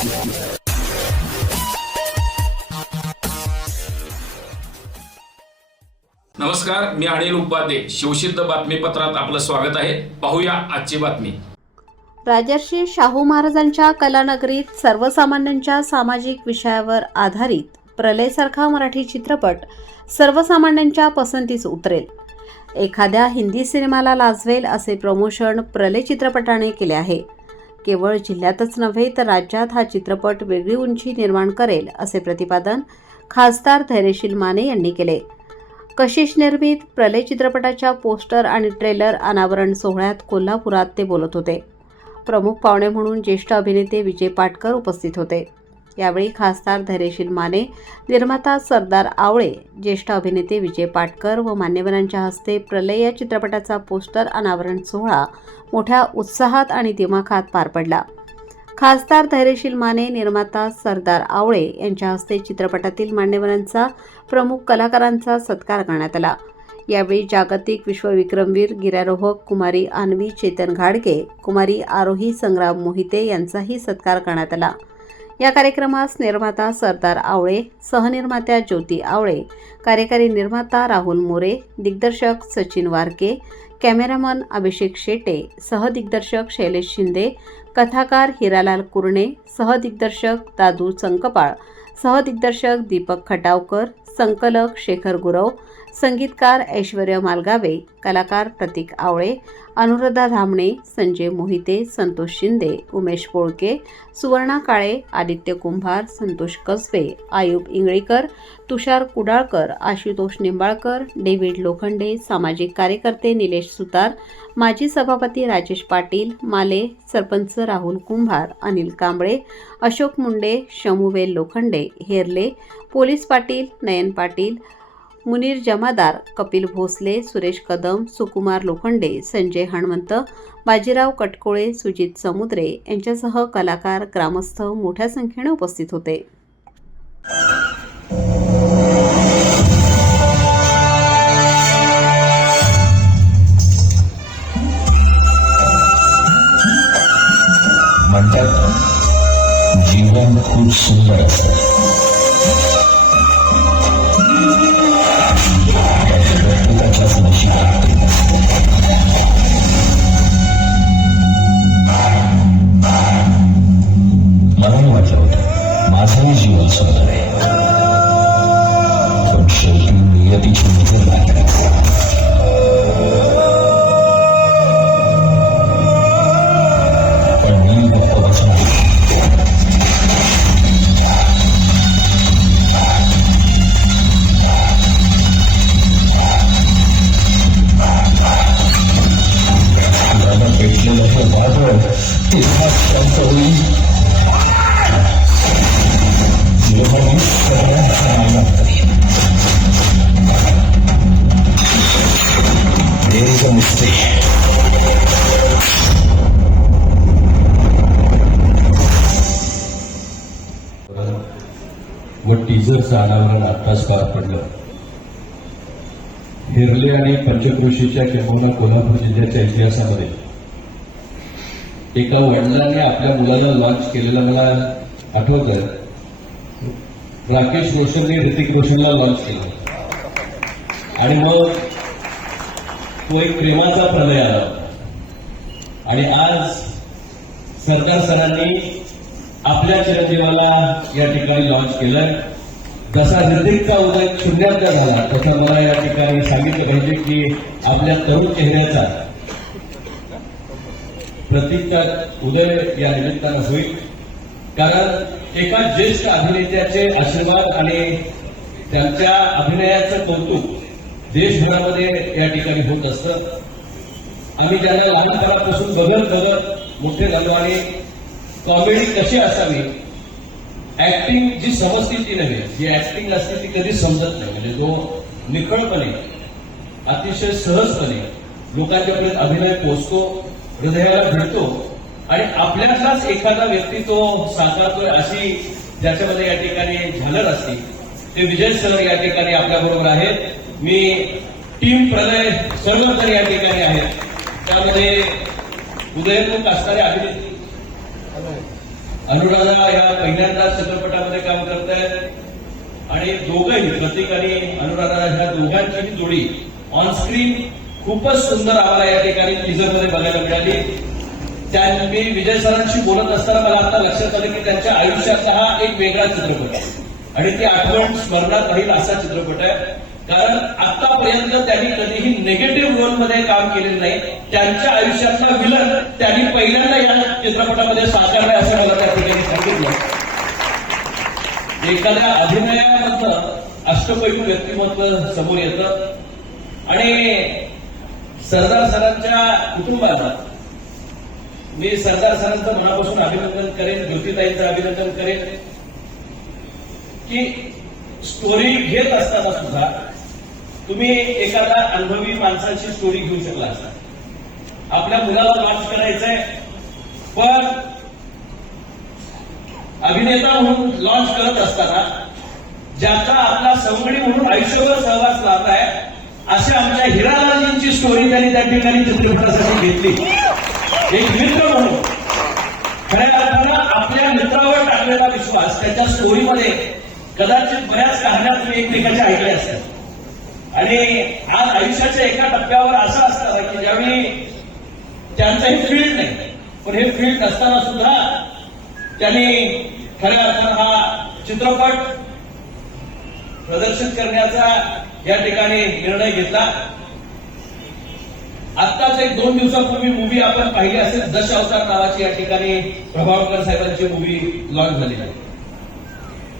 नमस्कार मी अनिल उपाध्ये. शिवसिद्ध बातमीपत्रात आपलं स्वागत आहे. पाहूया आजची बातमी. राजर्षी शाहू महाराजांच्या कलानगरीत सर्वसामान्यांच्या सामाजिक विषयावर आधारित प्रलयसारखा मराठी चित्रपट सर्वसामान्यांच्या पसंतीस उतरेल. एखाद्या हिंदी सिनेमाला लाजवेल असे प्रमोशन प्रलय चित्रपटाने केले आहे. केवळ जिल्ह्यातच नव्हे तर राज्यात हा चित्रपट वेगळी उंची निर्माण करेल असे प्रतिपादन खासदार धैर्यशील माने यांनी केले. कशिश निर्मित प्रलय चित्रपटाच्या पोस्टर आणि ट्रेलर अनावरण सोहळ्यात कोल्हापुरात ते बोलत होते. प्रमुख पाहुणे म्हणून ज्येष्ठ अभिनेते विजय पाटकर उपस्थित होते. यावेळी खासदार धैर्यशील माने निर्माता सरदार आवळे ज्येष्ठ अभिनेते विजय पाटकर व मान्यवरांच्या हस्ते प्रलय या चित्रपटाचा पोस्टर अनावरण सोहळा मोठ्या उत्साहात आणि दिमाखात पार पडला. खासदार धैर्यशील माने निर्माता सरदार आवळे यांच्या हस्ते चित्रपटातील मान्यवरांचा प्रमुख कलाकारांचा सत्कार करण्यात आला. यावेळी जागतिक विश्वविक्रमवीर गिर्यारोहक कुमारी आणवी चेतन घाडगे कुमारी आरोही संग्राम मोहिते यांचाही सत्कार करण्यात आला. या कार्यक्रमास निर्माता सरदार आवळे सहनिर्मात्या ज्योती आवळे कार्यकारी निर्माता राहुल मोरे दिग्दर्शक सचिन वारके कॅमेरामन अभिषेक शेटे सहदिग्दर्शक शैलेश शिंदे कथाकार हिरालाल कुरणे सहदिग्दर्शक दादू संकपाळ सहदिग्दर्शक दीपक खटावकर संकलक शेखर गुरव संगीतकार ऐश्वर्य मालगावे कलाकार प्रतीक आवळे अनुराधा धामणे संजय मोहिते संतोष शिंदे उमेश पोळके सुवर्णा काळे आदित्य कुंभार संतोष कसबे आयुब इंगळीकर तुषार कुडाळकर आशुतोष निंबाळकर डेव्हिड लोखंडे सामाजिक कार्यकर्ते निलेश सुतार माजी सभापती राजेश पाटील माले सरपंच राहुल कुंभार अनिल कांबळे अशोक मुंडे शमुवेल लोखंडे हेरले पोलीस पाटील नयन पाटील मुनीर जमादार कपिल भोसले सुरेश कदम सुकुमार लोखंडे संजय हणमंत बाजीराव कटकोळे सुजित समुद्रे यांच्यासह कलाकार ग्रामस्थ मोठ्या संख्येने उपस्थित होते. म्हणतात जीवन खूप सुंदर असतं. व टीझरचं अनावरण आत्ताच पार पडलं. हिरले आणि पंचक्रोशीच्या किंबहुना कोल्हापूर जिल्ह्याच्या इतिहासामध्ये एका वडिलांनी आपल्या मुलाला लॉन्च केलेलं मला आठवत राकेश रोशनने ऋतिक रोशनला लॉन्च केलं. आणि मग तो एक प्रेमाचा प्रलय आला. आणि आज सरकार सरांनी आपल्या चिरंजीवाला या ठिकाणी लॉन्च केलं जसा हृदयचा उदय शून्याचा झाला तसा मला या ठिकाणी सांगितलं पाहिजे की आपल्या तरुण चेहऱ्याचा प्रतीकचा उदय या निमित्तानं होईल. कारण एका ज्येष्ठ अभिनेत्याचे आशीर्वाद आणि त्यांच्या अभिनयाचं कौतुक देशभरामध्ये या ठिकाणी होत असतं. आम्ही त्यांना लहानपणापासून बघत बघत मोठे झालो आणि कॉमेडी कशी असावी? ऍक्टिंग जी समजते ती नव्हे जी ऍक्टिंग असते ती कधी समजत नाही. म्हणजे जो निखळपणे अतिशय सहजपणे लोकांच्यापर्यंत अभिनय पोचतो हृदयाला भिडतो आणि आपल्यातलाच एखादा व्यक्ती तो साकारतोय अशी ज्याच्यामध्ये या ठिकाणी झालर असते ते विजय सर या ठिकाणी आपल्याबरोबर आहेत. मी टीम प्रलय सर्वजण या ठिकाणी आहेत त्यामध्ये उदयपूर असणारे अभिनेते अनुराधा या पहिल्यांदाच चित्रपटामध्ये काम करत आहेत आणि दोघंही प्रतीक आणि अनुराधा ह्या दोघांची जोडी ऑन स्क्रीन खूपच सुंदर आम्हाला या ठिकाणी टीझरमध्ये बघायला मिळाली. त्या मी विजय सरांशी बोलत असताना मला आता लक्षात आलं की त्यांच्या आयुष्याचा हा एक वेगळा चित्रपट आहे. आणि ती आठवण स्मरणात राहील असा चित्रपट आहे. कारण आतापर्यंत त्यांनी कधीही निगेटिव्ह रोलमध्ये काम केलेलं नाही. त्यांच्या आयुष्यातला विलन त्यांनी पहिल्यांदा या चित्रपटामध्ये साकारलाय असं मला त्या ठिकाणी सांगितलं. एखाद्या अभिनयानंतर अष्टपैलू व्यक्तिमत्व समोर येतं. आणि सरदार सरांच्या कुटुंबाला मी सरदार सरांचं मनापासून अभिनंदन करेन ज्योतिताईंचं अभिनंदन करेन की स्टोरी घेत असताना सुद्धा तुम्ही एखादा अनुभवी माणसाची स्टोरी घेऊ शकला असता आपल्या मुलाला लॉन्च करायचंय पण अभिनेता म्हणून लॉन्च करत असताना ज्याचा आपला सवंगडी म्हणून आयुष्यभर सहवास लावत आहे अशा आमच्या हिरालाजींची स्टोरी त्यांनी त्या ठिकाणी चित्रपटासाठी घेतली. एक मित्र म्हणून. खऱ्या अर्थानं आपल्या मित्रावर टाकलेला विश्वास त्याच्या स्टोरीमध्ये कदाचित बऱ्याच कहाण्या तुम्ही एकमेकाच्या ऐकल्या असतात आणि आज आयुष्याच्या एका टप्प्यावर असं असतं की ज्यावेळी त्यांचं हे फील्ड नाही पण हे फील्ड नसताना सुद्धा त्यांनी खऱ्या अर्थानं हा चित्रपट प्रदर्शित करण्याचा या ठिकाणी निर्णय घेतला. आत्ताच एक दोन दिवसापूर्वी मूवी आपण पाहिली असेल दश अवतार नावाची या ठिकाणी प्रभावकर साहेबांची मूवी लॉन्च झालेली. आहे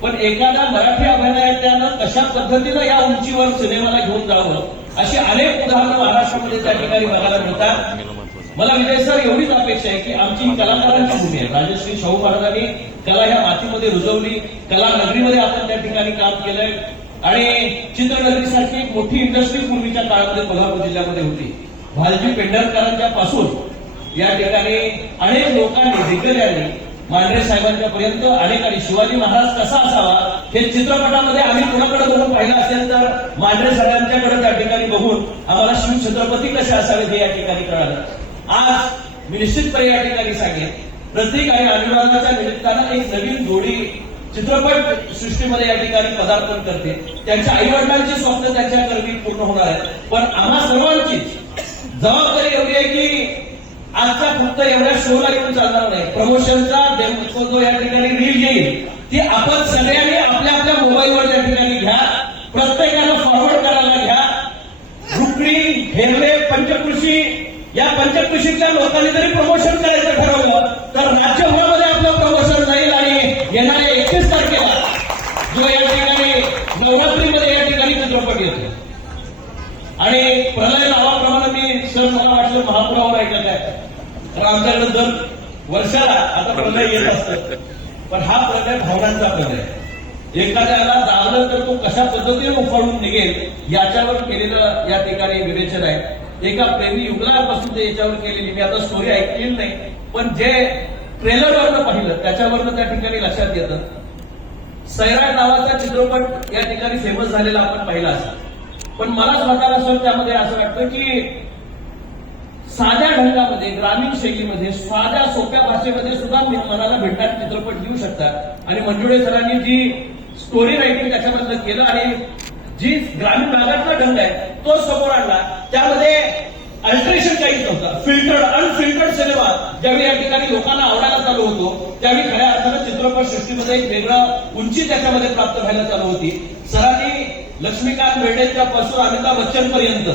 पण एखादा मराठी अभिनयानं कशा पद्धतीनं या उंचीवर सिनेमाला घेऊन जावं अशी अनेक उदाहरणं महाराष्ट्रामध्ये त्या ठिकाणी बघायला मिळतात. मला विजय सर एवढीच अपेक्षा आहे की आमची कलाकारांची भूमी आहे. राजश्री शाहू महाराजांनी कला ह्या मातीमध्ये रुजवली. कला नगरीमध्ये आपण त्या ठिकाणी काम केलंय. आणि चित्रनगरीसारखी एक मोठी इंडस्ट्री पूर्वीच्या काळामध्ये कोल्हापूर जिल्ह्यामध्ये होती. भालजी पेंढरकरांच्या पासून या ठिकाणी अनेक लोकांनी दिग्गजांनी मांढरे साहेबांच्या पर्यंत अनेकांनी शिवाजी महाराज कसा असावा हे चित्रपटामध्ये आम्ही कोणाकडे बघून पाहिलं असेल तर मांढरे साहेबांच्याकडे त्या ठिकाणी बघून आम्हाला शिव छत्रपती कसे असावेत हे या ठिकाणी कळालं. आज मी निश्चितपणे या ठिकाणी सांगेन. प्रतीक आणि अनुराधाच्या निमित्तानं एक नवीन जोडी चित्रपट सृष्टीमध्ये या ठिकाणी पदार्पण करते. त्यांच्या आई वडिलांची स्वप्न त्यांच्या करवी पूर्ण होणार आहेत. पण आम्हा सर्वांची जबाबदारी एवढी आहे की आजचा फक्त एवढ्या शोला येऊन चालणार नाही. प्रमोशनचा जो या ठिकाणी रील येईल. ती आपण सगळ्यांनी आपल्या आपल्या मोबाईलवर त्या ठिकाणी घ्या. प्रत्येकानं फॉरवर्ड करायला घ्या. रुकडी हेरवे पंचकृषी या पंचकृषीतल्या लोकांनी जरी प्रमोशन करायचं ठरवलं तर राज्यभरामध्ये आपलं प्रमोशन जाईल आणि येणाऱ्या एकतीस तारखेला जो या ठिकाणी नवरात्रीमध्ये या ठिकाणी चित्रपट येतो. आणि प्रलय नावाप्रमाणे मी सर मला वाटलं महापुरावर तर आमच्याकडे दर वर्षाला आता प्रलय येत असतं. पण हा प्रलय भावनांचा प्रलय. एखाद्याला दाबलं तर तो कशा पद्धतीने उफाळून निघेल याच्यावर केलेलं या ठिकाणी विवेचन आहे. एका प्रेमी युगलापासून ते याच्यावर केलेली मी आता स्टोरी ऐकलेली नाही पण जे ट्रेलरवरनं पाहिलं त्याच्यावरनं त्या ठिकाणी लक्षात येतं. सैराट नावाचा चित्रपट या ठिकाणी फेमस झालेला आपण पाहिला असेल. पण मला स्वतःला सर त्यामध्ये असं वाटतं की साध्या ढंगामध्ये ग्रामीण शैलीमध्ये साध्या सोप्या भाषेमध्ये सुद्धा मी- मनाला भेटणारे चित्रपट येऊ शकतात. आणि मंजुळे सरांनी जी स्टोरी रायटिंग त्याच्याबद्दल केलं आणि जी ग्रामीण भागातला ढंग आहे तो समोर आणला. त्यामध्ये अल्ट्रेशन काहीच नव्हतं. फिल्टर्ड अनफिल्टर्ड सिनेमा ज्यावेळी या ठिकाणी लोकांना आवडायला चालू होतो त्यावेळी खऱ्या अर्थानं चित्रपट सृष्टीमध्ये एक वेगळं उंची त्याच्यामध्ये प्राप्त व्हायला चालू होती. सरांनी लक्ष्मीकांत बेर्डेच्या पासून अमिताभ बच्चन पर्यंत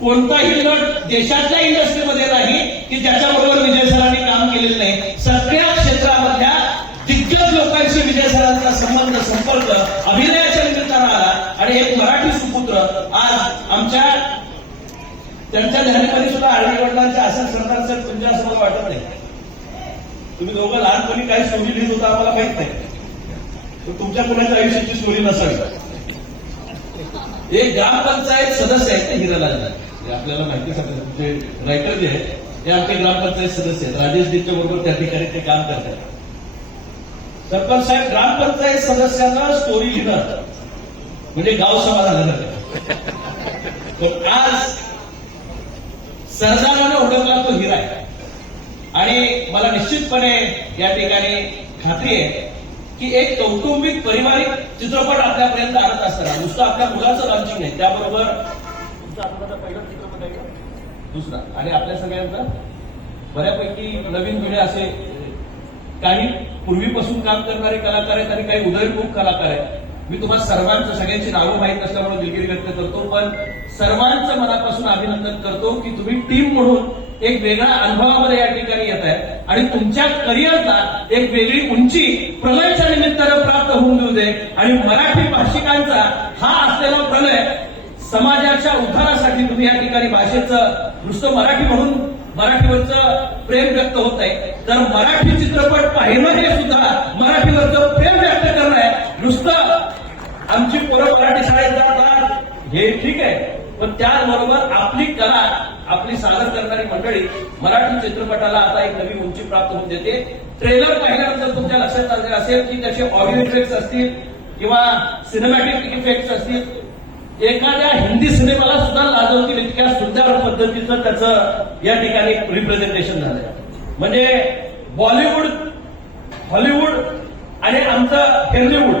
कोणताही गट देशाच्या इंडस्ट्रीमध्ये नाही की ज्याच्याबरोबर विजय सरांनी काम केलेलं नाही. सगळ्या क्षेत्रामधल्या दिग्गज लोकांशी विजय सरांचा संबंध संपर्क अभिनयाच्या निमित्तानं आला. आणि एक मराठी सुपुत्र आज आमच्या त्यांच्या ध्यानीमध्ये सुद्धा आळवी वडिलांच्या असं सरदार सर तुमच्यासमोर वाटत नाही. तुम्ही दोघं लहानपणी काही स्टोरी लिहित होता आम्हाला माहीत नाही. तुमच्या कुणाच्या आयुष्याची स्टोरी नसावी. एक ग्रामपंचायत सदस्य आहेत ते हिरालाल हे आपल्याला माहिती तुमचे रायटर जे आहेत ते आमचे ग्रामपंचायत सदस्य आहेत. राजेश बरोबर त्या ठिकाणी ते काम करतात. सरपंच साहेब ग्रामपंचायत सदस्यांना स्टोरी लिहिणं म्हणजे गाव समाधान पण आज सरदारानं ओळखला तो हिरा आहे. आणि मला निश्चितपणे या ठिकाणी खात्री आहे की एक कौटुंबिक पारिवारिक चित्रपट आपल्यापर्यंत आणत असताना नुसतं आपल्या मुलाचं लॉन्चिंग नाही त्याबरोबर तुमचा आत्ताचा पहिला चित्रपट आहे का? दुसरा. आणि आपल्या सगळ्यांचा? बऱ्यापैकी नवीन पिढे असे. काही पूर्वीपासून काम करणारे कलाकार आहेत आणि काही उदयनमुख कलाकार आहेत. मी तुम्हाला सर्वांचं सगळ्यांची नावं माहीत असल्यामुळे दिलगिरी व्यक्त करतो पण सर्वांचं मनापासून अभिनंदन करतो की तुम्ही टीम म्हणून एक वेगळ्या अनुभवामध्ये या ठिकाणी येत आहे. आणि तुमच्या करिअरला एक वेगळी उंची प्रलयच्या निमित्तानं प्राप्त होऊन देऊ दे. आणि मराठी भाषिकांचा हा असलेला प्रलय समाजाच्या उद्धारासाठी तुम्ही या ठिकाणी भाषेचं नुसतं मराठी म्हणून मराठीवरचं प्रेम व्यक्त होत आहे. तर मराठी चित्रपट पाहिलं हे सुद्धा मराठीवरचं प्रेम व्यक्त करणं आहे. नुसतं आमची पोरं मराठी शाळेत जातात. हे ठीक आहे. पण त्याचबरोबर आपली कला आपली सादर करणारी मंडळी मराठी चित्रपटाला आता एक नवी उंची प्राप्त होऊन देते. ट्रेलर पाहिल्यानंतर तुमच्या लक्षात आले असेल की त्याचे ऑडिओ इफेक्ट्स असतील किंवा सिनेमॅटिक इफेक्ट्स असतील. एखाद्या हिंदी सिनेमाला सुद्धा लाजवतील इतक्या सुंदर पद्धतीचं त्याचं या ठिकाणी रिप्रेझेंटेशन झालंय. म्हणजे बॉलिवूड हॉलिवूड आणि आमचं हेरलीवूड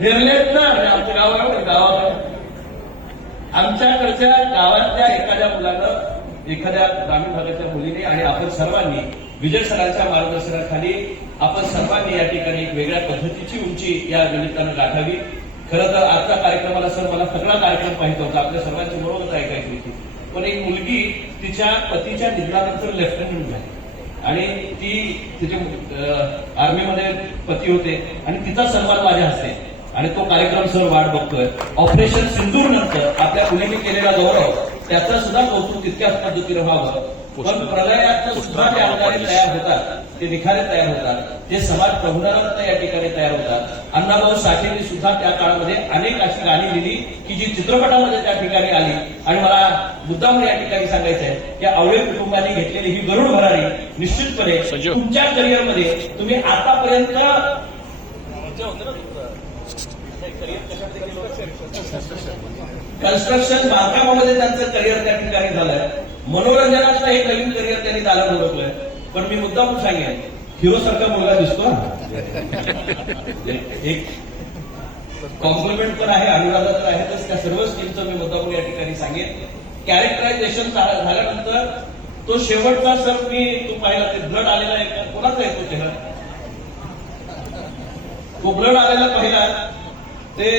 हेरलेत ना आमच्या गावाकडे गावाकडे आमच्याकडच्या गावातल्या एखाद्या मुलानं एखाद्या ग्रामीण भागातल्या मुलीने आणि आपण सर्वांनी विजय सरांच्या मार्गदर्शनाखाली आपण सर्वांनी या ठिकाणी एक वेगळ्या पद्धतीची उंची या निमित्तानं गाठावी. खरं तर आजच्या कार्यक्रमाला सर मला सगळा कार्यक्रम पाहिजे होता. आपल्या सर्वांची बरोबरच ऐकायची होती. पण एक मुलगी तिच्या पतीच्या निधनानंतर लेफ्टनंट झाली. आणि ती तिचे आर्मीमध्ये पती होते. आणि तिचा सन्मान माझ्या हस्ते. आणि तो कार्यक्रम सर वाट बघतोय. ऑपरेशन सिंदूर नंतर आपल्या मुलीने केलेला गौरव त्याचं सुद्धा कौतुक तितक्याच पद्धतीनं व्हावं. पण प्रलयात सुद्धा जे अंगारे तयार होतात. ते निखारे तयार होतात. ते समाज प्रभुनारत्न या ठिकाणी तयार होतात. अण्णाभाऊ साठेंनी सुद्धा त्या काळामध्ये अनेक अशी गाणी लिहिली की जी चित्रपटामध्ये त्या ठिकाणी आली आणि मला मुद्दाम या ठिकाणी सांगायचं आहे की आवळे कुटुंबाने घेतलेली ही गरुड भरारी निश्चितपणे. तुमच्या करिअरमध्ये तुम्ही आतापर्यंत कन्स्ट्रक्शन बांधकामामध्ये त्यांचं करिअर त्या ठिकाणी झालंय मनोरंजनाचं एक नवीन करिअर त्यांनी चालत ओळखलंय पण मी मुद्दा म्हणून सांगेन हिरो सारखा मुलगा दिसतो हा. एक कॉम्प्लिमेंट पण आहे अनुराधा तर आहेतच. त्या सर्व स्कीमचं मी मुद्दा या ठिकाणी सांगेन. कॅरेक्टरायझेशन झाल्यानंतर तो शेवटचा सर मी तू पाहिला ते ब्लड आलेला आहे का? कोणाचा आहे तो चेहरा? तो ब्लड आलेला पाहिला ते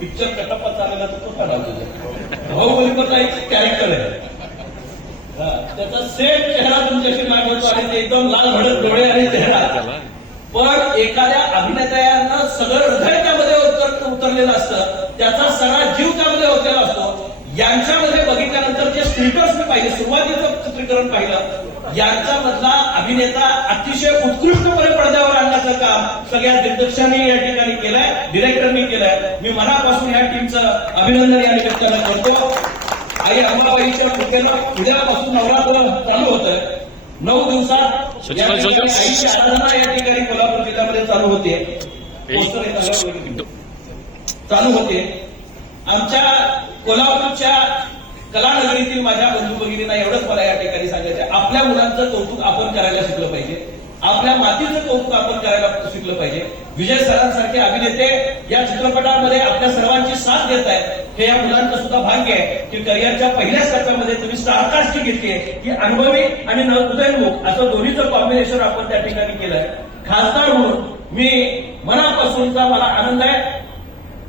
पिक्चर कटप्पा चाललेला तर तो काढा तुझा? भाऊ एक कॅरेक्टर आहे. हा, त्याचा सेम चेहरा तुमच्याशी मागवतो आणि ते एकदम लाल भडक डोळे आणि चेहरा. पण एखाद्या अभिनेत्यानं सगळं हृदय त्यामध्ये उतर उतरलेलं असतं. त्याचा सगळा जीव त्यामध्ये होतेला असतो. यांच्यामध्ये बघितल्यानंतर जे स्क्रिप्टर्स मी पाहिले सुरुवातीचं चित्रीकरण पाहिलं यांच्यामधला अभिनेता अतिशय उत्कृष्टपणे पडद्यावर आणण्याचं काम सगळ्या दिग्दर्शकांनी या ठिकाणी केलंय डिरेक्टरनी केलंय. मी मनापासून या टीमचं अभिनंदन या निमित्तानं करतो. आई अंबाबाईच्या कृपेनं उद्यापासून नवरात्र चालू होतं नऊ दिवसात या ठिकाणी कोल्हापूर जिल्ह्यामध्ये चालू होते. चालू होते. आमच्या कोल्हापूरच्या कलानगरीतील माझ्या बंधू भगिनींना एवढंच मला या ठिकाणी सांगायचं. आपल्या मुलांचं कौतुक आपण करायला शिकलं पाहिजे. आपल्या मातीचं कौतुक आपण करायला शिकलं पाहिजे. विजय सरांसारखे अभिनेते या चित्रपटामध्ये आपल्या सर्वांची साथ देत आहेत हे या मुलांचं सुद्धा भाग्य आहे की करिअरच्या पहिल्याच टप्प्यामध्ये तुम्ही स्टारकास्टची घेतली आहे. की अनुभवी आणि न उदयनमुख असं दोन्हीचं कॉम्बिनेशन आपण त्या ठिकाणी केलंय. खासदार म्हणून मी मनापासूनचा मला आनंद आहे.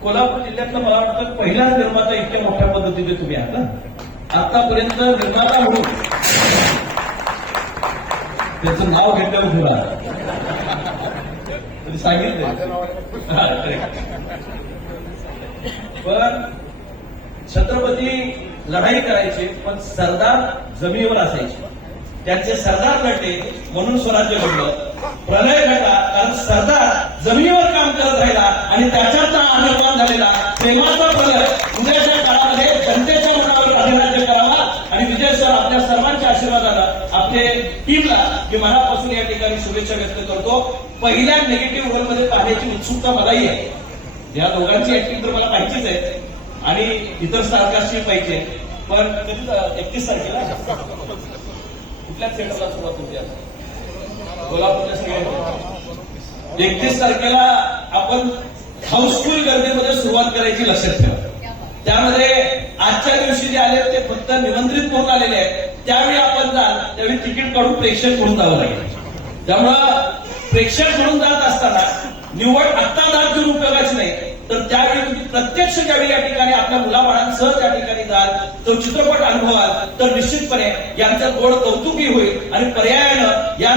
कोल्हापूर जिल्ह्यातलं मला वाटतं पहिलाच निर्माता इतक्या मोठ्या पद्धतीने तुम्ही आहात ना आतापर्यंत निर्माता म्हणून त्याचं नाव घेतलं ठेवा सांगितलं पण छत्रपती लढाई करायचे पण सरदार जमिनीवर असायचे. त्यांचे सरदार लढले म्हणून स्वराज्य घडलं. प्रलय घडला कारण सरदार जमिनीवर काम करत राहिला आणि त्याच्यात आनंदवान झालेला प्रेमाचा प्रलय उद्याच्या काळामध्ये जनतेच्या मनावर अधिराज्य करावा आणि विजय सर आपल्या सर्वांच्या आशीर्वादाला आपले टीमला मी मनापासून या ठिकाणी शुभेच्छा व्यक्त करतो. पहिल्या निगेटिव्ह रोलमध्ये पाहण्याची उत्सुकता मलाही आहे. या दोघांची ऍक्टिंग तर मला पाहिजेच आहे. आणि इतर स्टारकास्टची पाहिजे पण कधी एकतीस तारखेला? कुठल्या थिएटरला सुरुवात होती आता? कोल्हापूरच्या सगळ्या एकतीस तारखेला आपण हाऊसफुल गर्दीमध्ये सुरुवात करायची लक्षात ठेवा. त्यामध्ये आजच्या दिवशी जे आले ते फक्त निमंत्रित म्हणून आलेले आहेत. त्यावेळी आपण जाल त्यावेळी तिकीट काढून प्रेक्षक म्हणून जावं लागेल. त्यामुळं प्रेक्षक म्हणून जात असताना निवड आत्ता दाद देऊन उपयोगाची नाही. तर त्यावेळी प्रत्यक्ष ज्यावेळी या ठिकाणी आपल्या मुलाबाळांसह त्या ठिकाणी जाल तो चित्रपट अनुभवाल तर निश्चितपणे यांचं गोड कौतुकही होईल आणि पर्यायानं या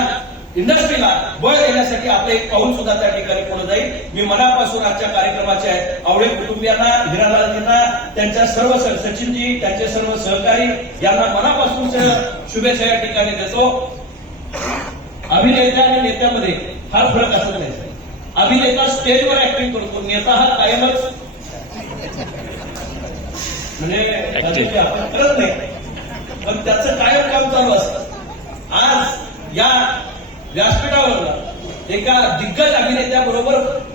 इंडस्ट्रीला बळ देण्यासाठी आपलं एक पाऊल सुद्धा त्या ठिकाणी पुढे जाईल. मी मनापासून आजच्या कार्यक्रमाचे आवडे कुटुंबियांना हिरालालजींना त्यांच्या सर्व सचिनजी त्यांचे सर्व सहकारी यांना मनापासून शुभेच्छा या ठिकाणी देतो. अभिनेता आणि नेत्यामध्ये फार फरक असत नाही. अभिनेता स्टेजवर ऍक्टिंग करतो. नेता हा कायमच म्हणजे करत नाही. पण त्याचं कायम काम चालू असतं. आज या व्यासपीठावर एका दिग्गज अभिनेत्याबरोबर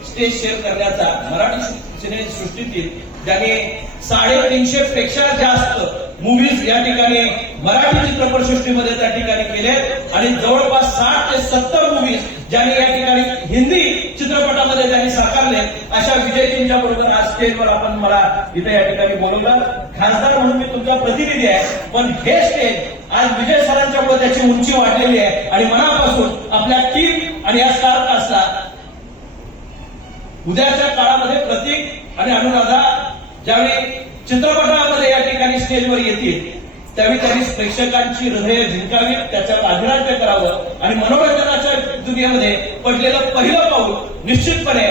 स्टेज शेअर करण्याचा मराठी सिनेसृष्टीतील ज्याने साडेतीनशे पेक्षा जास्त मूवीज या ठिकाणी मराठी चित्रपटसृष्टीमध्ये त्या ठिकाणी केले आणि जवळपास साठ ते सत्तर मूवीज ज्यांनी या ठिकाणी हिंदी चित्रपटामध्ये ज्यांनी साकारले अशा विजयजींच्या बरोबर आज स्टेजवर आपण मला इथे या ठिकाणी बोलवलं. खासदार म्हणून मी तुमचा प्रतिनिधी आहे पण हे स्टेज आज विजय सरांच्या पुढे त्याची उंची वाढलेली आहे आणि मनापासून आपल्या टीम आणि या स्टार कास्टला उद्याच्या काळामध्ये प्रतीक आणि अनुराधा ज्यावेळी चित्रपटामध्ये या ठिकाणी स्टेजवर येतील त्यावेळी त्यांनी प्रेक्षकांची हृदय जिंकावी त्याच्यावर अधिराज्य करावं आणि मनोरंजनाच्या दुनियेमध्ये पडलेलं पहिलं पाऊल निश्चितपणे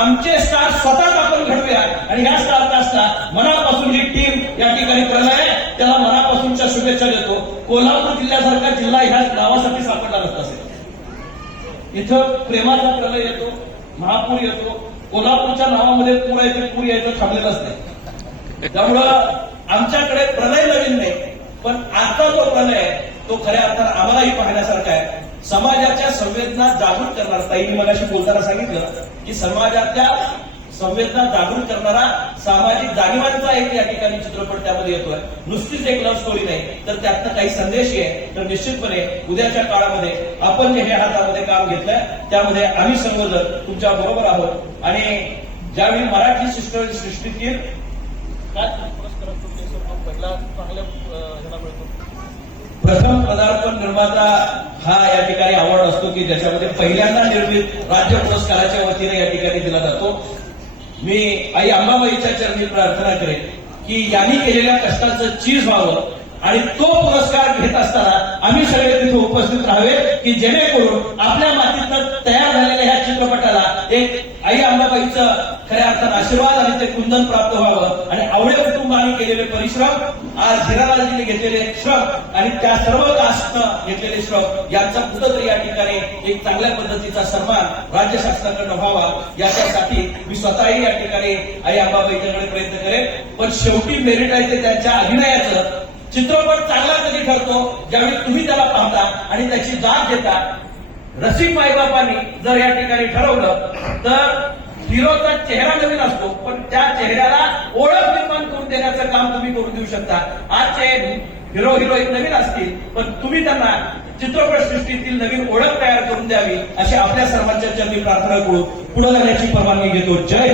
आमचे स्टार स्वतःच आपण घडूया आणि या स्टारचा असता मनापासून जी टीम या ठिकाणी करणार आहे. त्याला मनापासूनच्या शुभेच्छा देतो. कोल्हापूर जिल्ह्यासारखा जिल्हा ह्या नावासाठी सापडला नसत असेल. इथं प्रेमाचा प्रलय येतो महापूर येतो. कोल्हापूरच्या नावामध्ये पूर येते पूर यायचं थांबलेलंच नाही. त्यामुळं आमच्याकडे प्रलय नवीन नाही. पण आता जो प्रलय आहे तो खऱ्या अर्थानं आम्हालाही पाहण्यासारखा आहे. समाजाच्या संवेदना जागृत करणार ताईंनी मगाशी बोलताना सांगितलं की समाजातल्या संवेदना जागृत करणारा सामाजिक जाणीवांचा एक या ठिकाणी चित्रपट त्यामध्ये येतोय. नुसतीच एक लव्ह स्टोरी नाही तर त्यातनं काही संदेश आहे तर निश्चितपणे उद्याच्या काळामध्ये आपण जे हे हातामध्ये काम घेतलंय त्यामध्ये आम्ही संबोधन तुमच्या बरोबर आहोत. आणि ज्यावेळी मराठी सृष्टी सृष्टीतील सर्व चांगल्या ह्याला मिळतो. प्रथम पदार्पण निर्माता हा या ठिकाणी अवॉर्ड असतो की ज्याच्यामध्ये पहिल्यांदा निर्मित राज्य पुरस्काराच्या वतीने या ठिकाणी दिला जातो. मी आई अंबाबाईच्या चरणी प्रार्थना करेन की यांनी केलेल्या कष्टाचं चीज व्हावं आणि तो पुरस्कार घेत असताना आम्ही सगळे तिथे उपस्थित राहावे की जेणेकरून आपल्या मातीतनं तयार झालेल्या ह्या चित्रपटाला एक आई अंबाबाईचं खऱ्या अर्थात आशीर्वाद आणि ते कुंदन प्राप्त व्हावं. आणि आवड्या कुटुंबाने केलेले परिश्रम आज हिरालालजीने घेतलेले श्रम आणि त्या सर्व कास्टनं घेतलेले श्रम यांचा कुठंतरी या ठिकाणी एक चांगल्या पद्धतीचा सन्मान राज्य शासनाकडनं व्हावा. याच्यासाठी मी स्वतःही या ठिकाणी आई आंबाबाईच्याकडे प्रयत्न करेन. पण शेवटी मेरिट आहे ते त्यांच्या अभिनयाचं. चित्रपट चांगला कधी ठरतो? ज्यावेळी तुम्ही त्याला पाहता आणि त्याची दाद देता रसिक माईबापांनी जर या ठिकाणी ठरवलं तर हिरोचा चेहरा नवीन असतो पण त्या चेहऱ्याला ओळख निर्माण करून देण्याचं काम तुम्ही करून देऊ शकता. आजचे हिरो हिरोईन नवीन असतील पण तुम्ही त्यांना चित्रपट सृष्टीतील नवीन ओळख तयार करून द्यावी अशी आपल्या सर्वांच्या चरणी प्रार्थना करून पुढे जाण्याची परवानगी घेतो. जय